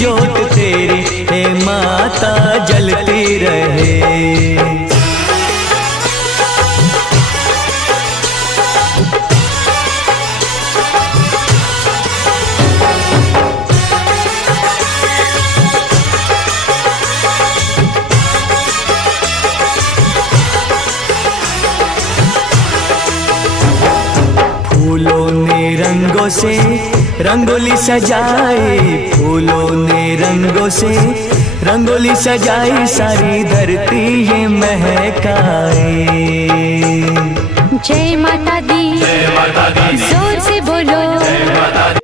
ज्योत तेरी हे माता जलती रहे। फूलों ने रंगों से रंगोली सजाई, फूलों ने रंगों से रंगोली सजाई, सारी धरती ये महकाए। जय माता दी, जय माता दी, जोर से बोलो। जय माता दी।